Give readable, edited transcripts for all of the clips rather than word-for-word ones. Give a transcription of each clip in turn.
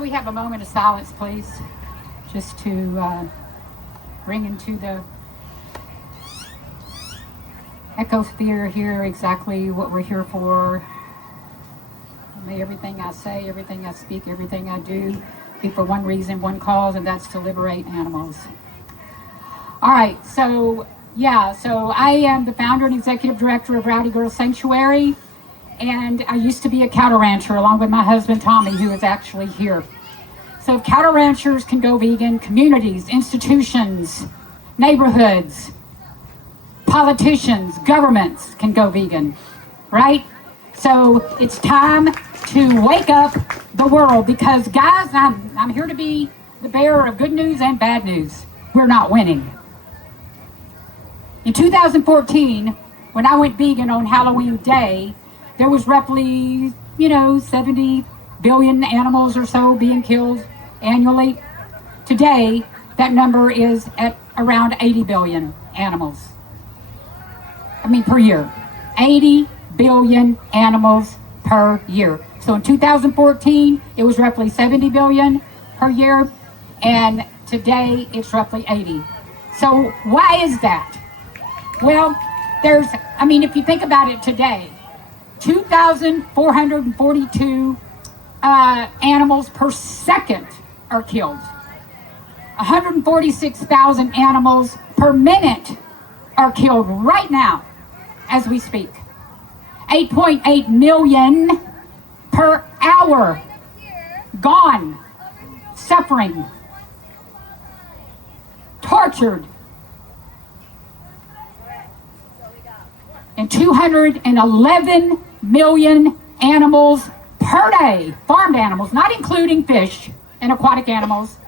Can we have a moment of silence, please? Just to bring into the ecosphere here exactly what we're here for. May everything I say, everything I speak, everything I do be for one reason, one cause, and that's to liberate animals. All right, so I am the founder and executive director of Rowdy Girl Sanctuary, and I used to be a cattle rancher along with my husband Tommy, who is actually here. So if cattle ranchers can go vegan, communities, institutions, neighborhoods, politicians, governments can go vegan, right? So it's time to wake up the world, because guys, I'm here to be the bearer of good news and bad news. We're not winning. In 2014, when I went vegan on Halloween Day, there was roughly, 70 billion animals or so being killed annually. Today, that number is at around 80 billion animals. Per year. 80 billion animals per year. So in 2014, it was roughly 70 billion per year, and today it's roughly 80. So why is that? Well, if you think about it today, 2,442 animals per second are killed. 146,000 animals per minute are killed right now as we speak. 8.8 million per hour gone, suffering, tortured, and 211 million animals per day, farmed animals, not including fish and aquatic animals,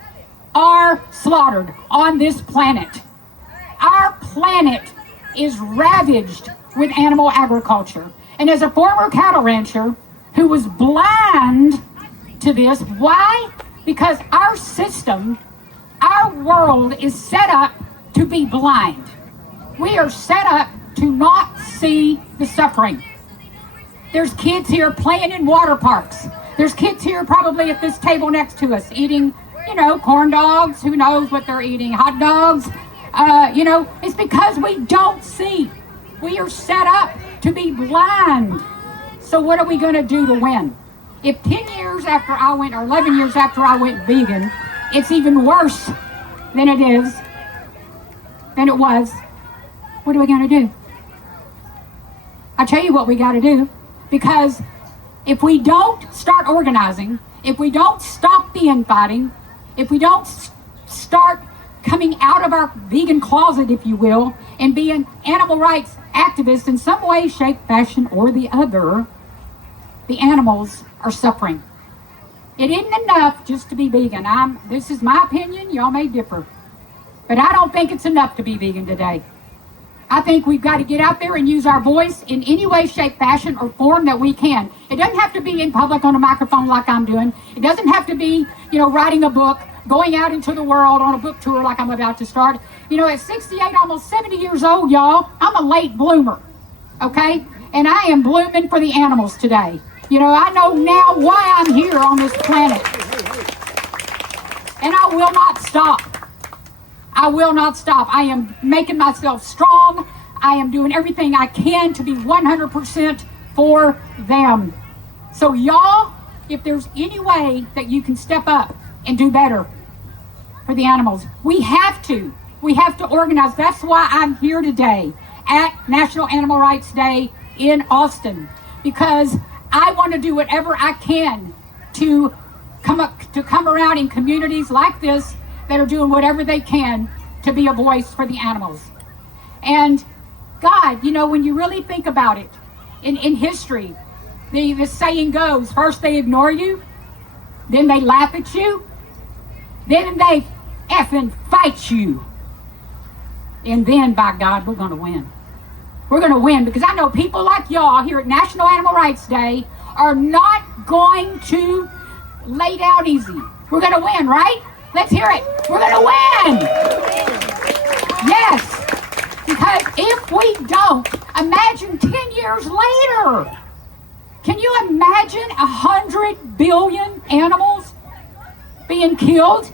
are slaughtered on this planet. Our planet is ravaged with animal agriculture. And as a former cattle rancher who was blind to this, why? Because our system, our world is set up to be blind. We are set up to not see the suffering. There's kids here playing in water parks. There's kids here probably at this table next to us eating, corn dogs, who knows what they're eating, hot dogs. It's because we don't see. We are set up to be blind. So what are we going to do to win? If 10 years after I went, or 11 years after I went vegan, it's even worse than it was, what are we going to do? I tell you what we got to do, because if we don't start organizing, if we don't stop the infighting, if we don't start coming out of our vegan closet, if you will, and being animal rights activists in some way, shape, fashion, or the other, the animals are suffering. It isn't enough just to be vegan. This is my opinion. Y'all may differ. But I don't think it's enough to be vegan today. I think we've got to get out there and use our voice in any way, shape, fashion, or form that we can. It doesn't have to be in public on a microphone like I'm doing. It doesn't have to be, writing a book, going out into the world on a book tour like I'm about to start. At 68, almost 70 years old, y'all, I'm a late bloomer, okay? And I am blooming for the animals today. I know now why I'm here on this planet. And I will not stop. I will not stop. I am making myself strong. I am doing everything I can to be 100% for them. So y'all, if there's any way that you can step up and do better for the animals, we have to. We have to organize. That's why I'm here today at National Animal Rights Day in Austin, because I want to do whatever I can to come around in communities like this that are doing whatever they can to be a voice for the animals. And God, when you really think about it, in history, the saying goes, first they ignore you, then they laugh at you, then they effing fight you. And then, by God, we're going to win. We're going to win, because I know people like y'all here at National Animal Rights Day are not going to lay down easy. We're going to win, right? Let's hear it. We're going to win. Yes. Because if we don't, imagine 10 years later. Can you imagine 100 billion animals being killed.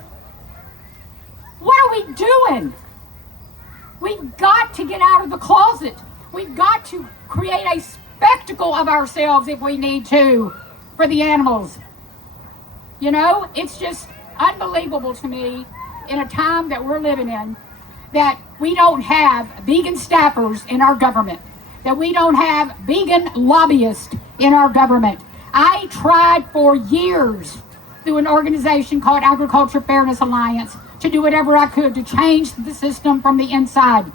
What are we doing? We've got to get out of the closet. We've got to create a spectacle of ourselves if we need to for the animals. You know, it's just unbelievable to me in a time that we're living in that we don't have vegan staffers in our government, that we don't have vegan lobbyists in our government. I tried for years through an organization called Agriculture Fairness Alliance to do whatever I could to change the system from the inside.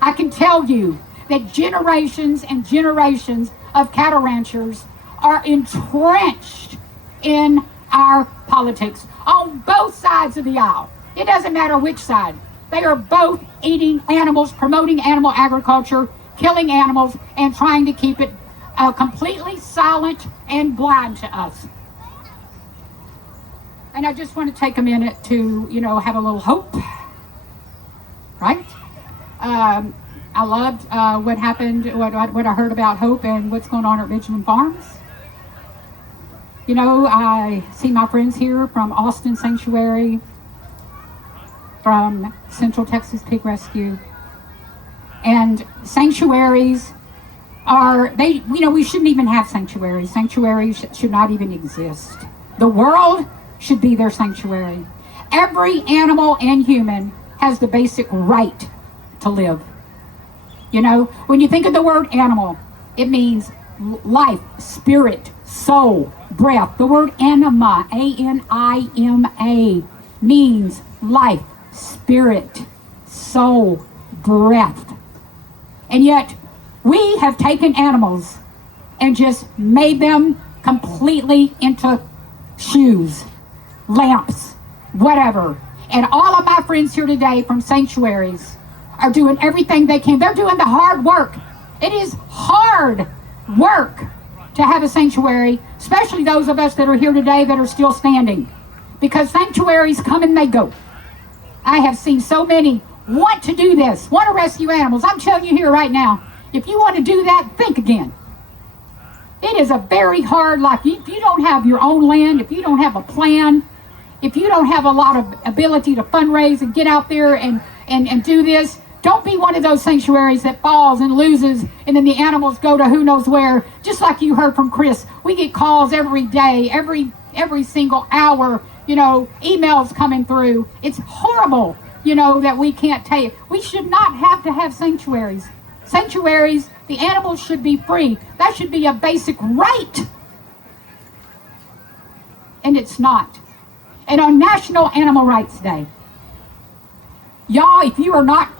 I can tell you that generations and generations of cattle ranchers are entrenched in our politics on both sides of the aisle. It doesn't matter which side. They are both eating animals, promoting animal agriculture, killing animals, and trying to keep it completely silent and blind to us. And I just want to take a minute to, have a little hope, right? I loved what happened, what I heard about hope and what's going on at Richmond Farms. I see my friends here from Austin Sanctuary, from Central Texas Pig Rescue. And sanctuaries we shouldn't even have sanctuaries. Sanctuaries should not even exist. The world should be their sanctuary. Every animal and human has the basic right to live. When you think of the word animal, it means life, spirit, soul, breath. The word anima, A-N-I-M-A, means life, spirit, soul, breath. And yet, we have taken animals and just made them completely into shoes, lamps, whatever. And all of my friends here today from sanctuaries are doing everything they can. They're doing the hard work. It is hard work to have a sanctuary, especially those of us that are here today that are still standing, because sanctuaries come and they go. I have seen so many want to do this, want to rescue animals. I'm telling you here right now, if you want to do that, think again. It is a very hard life. If you don't have your own land, if you don't have a plan, if you don't have a lot of ability to fundraise and get out there and do this, don't be one of those sanctuaries that falls and loses, and then the animals go to who knows where. Just like you heard from Chris, we get calls every day, every single hour, emails coming through. It's horrible, that we can't take. We should not have to have sanctuaries. Sanctuaries, the animals should be free. That should be a basic right. And it's not. And on National Animal Rights Day, y'all, if you are not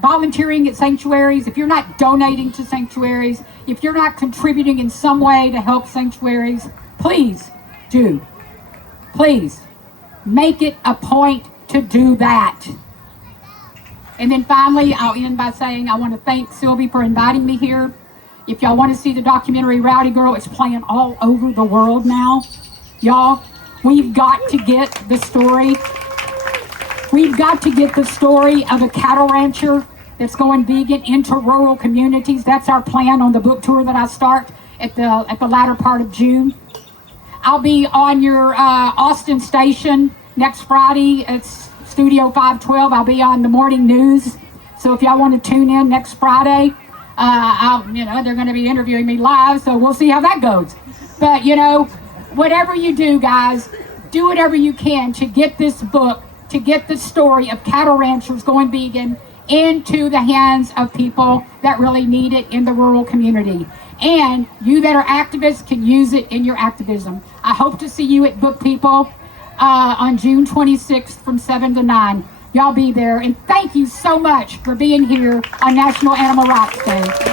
volunteering at sanctuaries, if you're not donating to sanctuaries, if you're not contributing in some way to help sanctuaries, please do. Please make it a point to do that. And then finally, I'll end by saying I want to thank Sylvie for inviting me here. If y'all want to see the documentary Rowdy Girl, it's playing all over the world now. Y'all, we've got to get the story. We've got to get the story of a cattle rancher that's going vegan into rural communities. That's our plan on the book tour that I start at the latter part of June. I'll be on your Austin station next Friday. It's Studio 512. I'll be on the morning news. So if y'all want to tune in next Friday, they're going to be interviewing me live, so we'll see how that goes. But, whatever you do, guys, do whatever you can to get this book, to get the story of cattle ranchers going vegan into the hands of people that really need it in the rural community. And you that are activists can use it in your activism. I hope to see you at Book People on June 26th from 7 to 9. Y'all be there. And thank you so much for being here on National Animal Rights Day.